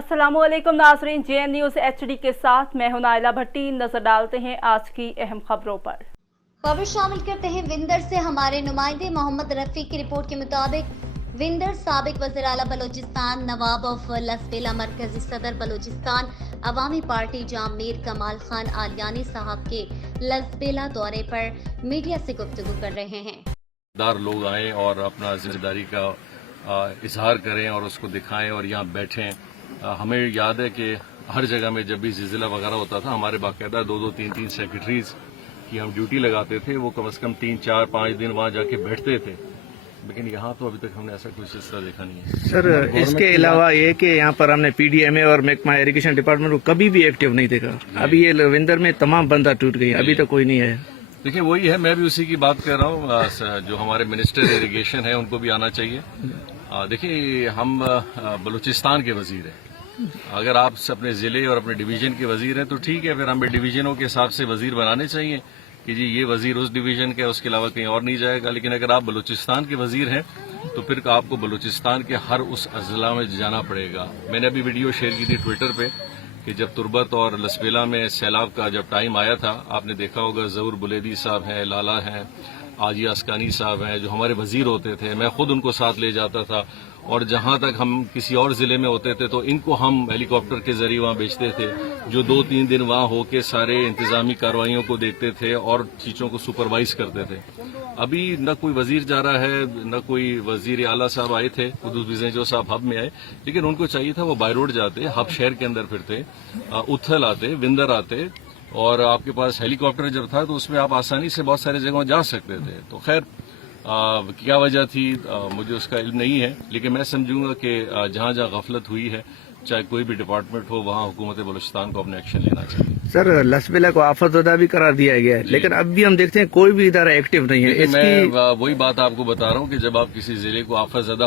अस्सलाम वालेकुम नाज़रीन, JN न्यूज़ HD के साथ मैं हूं नाइला भट्टी। नजर डालते हैं आज की अहम खबरों पर। खबर शामिल करते हैं विंदर से। हमारे नुमाइंदे मोहम्मद रफी की रिपोर्ट के मुताबिक विंदर साबिक वज़ीर आला बलोचिस्तान, नवाब ऑफ लसबेला, मरकजी सदर बलोचिस्तान अवामी पार्टी जाम मीर कमाल खान आलियानी साहब के लसबेला दौरे पर मीडिया से गुफ्तगू कर रहे हैं। लोग आएं और अपना जिम्मेदारी का इजहार करें और उसको दिखाएं और यहाँ बैठें। हमें याद है कि हर जगह में जब भी ज़िलज़िला वगैरह होता था, हमारे बाकायदा 2-2, 3-3 सेक्रेटरीज की हम ड्यूटी लगाते थे। वो कम से कम 3, 4, 5 दिन वहाँ जाके बैठते थे, लेकिन यहाँ तो अभी तक हमने ऐसा कोई सिलसिला देखा नहीं है। सर, इसके अलावा ये कि यहाँ पर हमने PDMA और महकमा इरिगेशन डिपार्टमेंट को कभी भी एक्टिव नहीं देखा। अभी ये विंदर में तमाम बंदा टूट गई, अभी तक कोई नहीं है। देखिए वही है, मैं भी उसी की बात कर रहा हूँ। जो हमारे मिनिस्टर इरिगेशन है उनको भी आना चाहिए। देखिए हम बलूचिस्तान के वजीर हैं। अगर आप अपने जिले और अपने डिवीजन के वजीर हैं तो ठीक है, फिर हमें डिवीजनों के हिसाब से वजीर बनाने चाहिए कि जी ये वजीर उस डिवीजन का है, उसके अलावा कहीं और नहीं जाएगा। लेकिन अगर आप बलूचिस्तान के वजीर हैं तो फिर आपको बलूचिस्तान के हर उस अजला में जाना पड़ेगा। मैंने अभी वीडियो शेयर की थी ट्विटर पे कि जब तुर्बत और लसबेला में सैलाब का जब टाइम आया था, आपने देखा होगा ज़हूर बुलेदी साहब हैं, लाला हैं, आजी अस्कानी साहब हैं, जो हमारे वजीर होते थे। मैं खुद उनको साथ ले जाता था और जहां तक हम किसी और जिले में होते थे तो इनको हम हेलीकॉप्टर के जरिए वहां भेजते थे, जो 2-3 दिन वहां होके सारे इंतजामी कार्रवाइयों को देखते थे और चीजों को सुपरवाइज करते थे। अभी न कोई वजीर जा रहा है, न कोई वजीर आला साहब आए थे, कुदूस बिज़नेजो साहब हब में आए, लेकिन उनको चाहिए था वो बाय रोड जाते, हब शहर के अंदर फिरते, उथल आते, विंदर आते, और आपके पास हेलीकॉप्टर जब था तो उसमें आप आसानी से बहुत सारी जगहों जा सकते थे। तो खैर क्या वजह थी मुझे उसका इल्म नहीं है, लेकिन मैं समझूंगा कि जहां जहां गफलत हुई है, चाहे कोई भी डिपार्टमेंट हो, वहां हुकूमत बलूचिस्तान को अपना एक्शन लेना चाहिए। सर, लसबेला को आफतज़दा भी करार दिया गया है, लेकिन अब भी हम देखते हैं कोई भी इदारा एक्टिव नहीं है। मैं वही बात आपको बता रहा हूँ कि जब आप किसी जिले को आफतज़दा